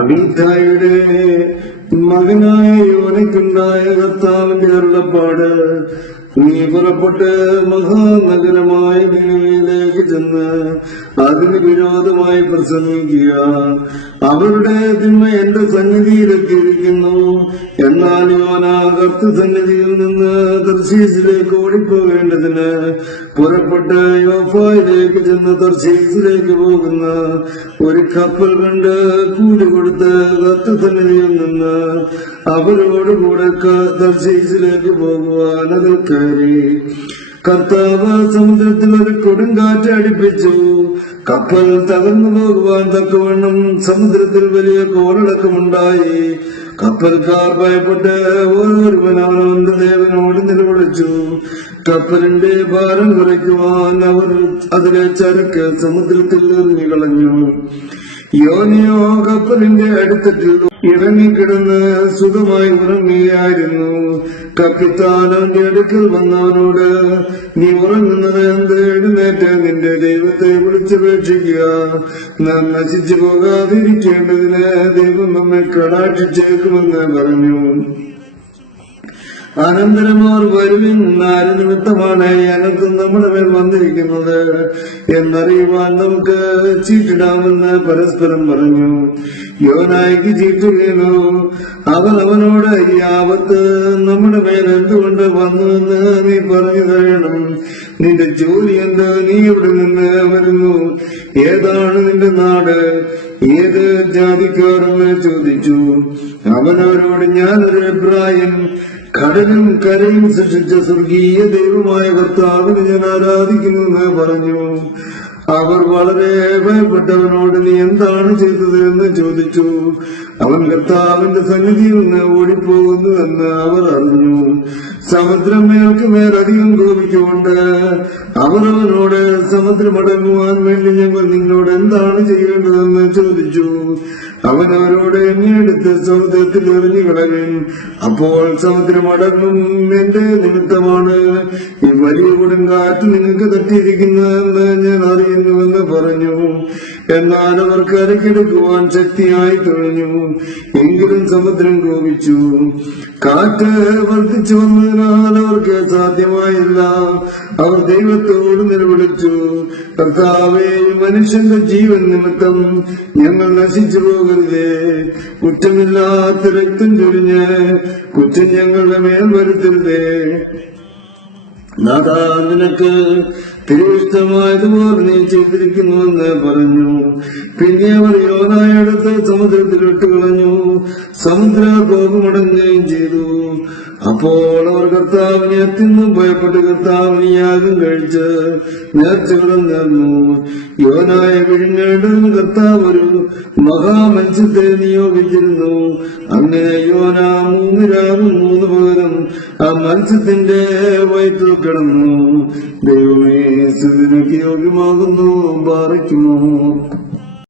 അബീഥായുടെ മകനായ യോനയ്ക്കുണ്ടായ കർത്താവിന്റെ അരുളപ്പാട്, നീ പുറപ്പെട്ട് മഹാനഗരമായ നിനവയിലേക്ക് ചെന്ന് അതിന് വിരോധമായി പ്രസംഗിക്കുക. അവരുടെ തിന്മ എന്റെ സന്നിധിയിലെത്തിയിരിക്കുന്നു. എന്നാൽ യോന കർത്തൃസന്നിധിയിൽ നിന്ന് തർശീസിലേക്ക് ഓടിപ്പോകേണ്ടതിന് പുറപ്പെട്ട് യോഫായിലേക്ക് ചെന്ന് തർശീസിലേക്ക് പോകുന്ന ഒരു കപ്പൽ കണ്ട് കൂലി കൊടുത്ത് കർത്തൃസന്നിധിയിൽ നിന്ന് അവരോടുകൂടെ തർശീസിലേക്ക് പോകുവാൻ അതിൽ കയറി. കർത്താവ് സമുദ്രത്തിൽ ഒരു കൊടുങ്കാറ്റ് അടിപ്പിച്ചു. കപ്പൽ തകർന്നു പോകുവാൻ തക്കവണ്ണം സമുദ്രത്തിൽ വലിയ കോളിളക്കമുണ്ടായി. കപ്പൽക്കാർ ഭയപ്പെട്ട് ഓരോരുവൻ അവനവന്റെ ദേവനോട് നിലവിളിച്ചു. കപ്പലിന്റെ ഭാരം കുറയ്ക്കുവാൻ അവർ അതിലെ ചരക്ക് സമുദ്രത്തിൽ എറിഞ്ഞു കളഞ്ഞു. യോനിയോ കപ്പലിന്റെ അടുത്തട്ടിൽ ഇറങ്ങിക്കിടന്ന് സുഖമായി ഉറങ്ങുകയായിരുന്നു. കപ്പിത്താൻ അവന്റെ അടുക്കൽ വന്നവനോട്, നീ ഉറങ്ങുന്നത് എന്ത്? എഴുന്നേറ്റ് നിന്റെ ദൈവത്തെ വിളിച്ചപേക്ഷിക്കുക. നാം നശിച്ചു പോകാതിരിക്കേണ്ടതിന് ദൈവം നമ്മെ കടാക്ഷിച്ചേക്കുമെന്ന് പറഞ്ഞു. അനന്തരം അവർ, വരുവിൻ, ആര് നിമിത്തമാണ് ഈ അനർത്ഥം നമ്മുടെ മേൽ വന്നിരിക്കുന്നത് എന്നറിയുവാൻ നമുക്ക് ചീട്ടിടാമെന്ന് പരസ്പരം പറഞ്ഞു. യോനായ്ക്ക് ചീട്ട് വീണു. അവൻ അവനോട്, ഈ ആപത്ത് നമ്മുടെ മേൽ എന്തുകൊണ്ട് വന്നുവെന്ന് നീ പറഞ്ഞു തരണം. നിന്റെ ജോലി എന്ത്? നീ എവിടെ നിന്ന് വരുന്നു? ഏതാണ് നിന്റെ നാട്? ഏത് ജാതിക്കാരെന്ന് ചോദിച്ചു. അവനവരോട്, ഞാനൊരു എബ്രായൻ, കടലും കരയും സൃഷ്ടിച്ച സ്വർഗീയ ദൈവമായ കർത്താവിനെ ഞാൻ ആരാധിക്കുന്നുവെന്ന് പറഞ്ഞു. അവർ വളരെ ഭയപ്പെട്ടവനോട്, നീ എന്താണ് ചെയ്തത് എന്ന് ചോദിച്ചു. അവൻ കർത്താവിന്റെ സന്നിധിയിൽ നിന്ന് ഓടിപ്പോകുന്നു എന്ന് അവർ അറിഞ്ഞു. സമുദ്രം മേൽക്ക് മേലധികം കോപിച്ചുകൊണ്ട് അവർ അവനോട്, സമുദ്രമടങ്ങുവാൻ വേണ്ടി ഞങ്ങൾ നിന്നോട് എന്താണ് ചെയ്യേണ്ടതെന്ന് ചോദിച്ചു. അവൻ അവരോട്, എന്നെടുത്ത് സമുദ്രത്തിൽ എറിഞ്ഞു കളയും, അപ്പോൾ സമുദ്രമടങ്ങും. എന്റെ നിമിത്തമാണ് ഈ വലിയ കൊടുങ്കാറ്റ് നിങ്ങൾക്ക് തട്ടിയിരിക്കുന്നതെന്ന് ഞാൻ അറിയുന്നുവെന്ന് പറഞ്ഞു. എന്നാൽ അവർ കരക്കെടുക്കുവാൻ ശക്തിയായി തുഴഞ്ഞു. എങ്കിലും സമുദ്രം കോപിച്ചു. കാറ്റ് വർദ്ധിച്ചു വന്നതിനാൽ അവർക്ക് സാധ്യമായില്ല. അവർ ദൈവത്തോട് നിലവിളിച്ചു, കർത്താവേ, മനുഷ്യന്റെ ജീവൻ നിമിത്തം ഞങ്ങൾ നശിച്ചു പോകരുതേ. കുറ്റമില്ലാത്ത രക്തം ചൊരിഞ്ഞ് കുറ്റം ഞങ്ങളുടെ മേൽ വരുത്തരുതേ. നാഥാ, നിനക്ക് തിരുവിഷ്ടമായതുപോലെ നീ ചെയ്തിരിക്കുന്നുവെന്ന് പറഞ്ഞു. പിന്നെ അവർ യോനായടുത്ത് സമുദ്രത്തിൽ വിട്ടുകളഞ്ഞു. സമുദ്ര കോപമടങ്ങുകയും ചെയ്തു. അപ്പോൾ അവർ കർത്താവിനെ അത്യന്തം ഭയപ്പെട്ട് കർത്താവിനെ യാഗം കഴിച്ച് നേർച്ചകളും നേർന്നു. യോനായ കഴിഞ്ഞിട്ട് കർത്താവ് ഒരു മഹാമത്സ്യത്തെ നിയോഗിച്ചിരുന്നു. അങ്ങനെ യോന 3 രാവും 3 പകലും ആ മത്സ്യത്തിന്റെ വയറ്റിൽ കിടന്നു. ദൈവമേ, സ്തുതിക്ക് യോഗ്യമാകുന്നു. ബാറയ്ക്കുമോ.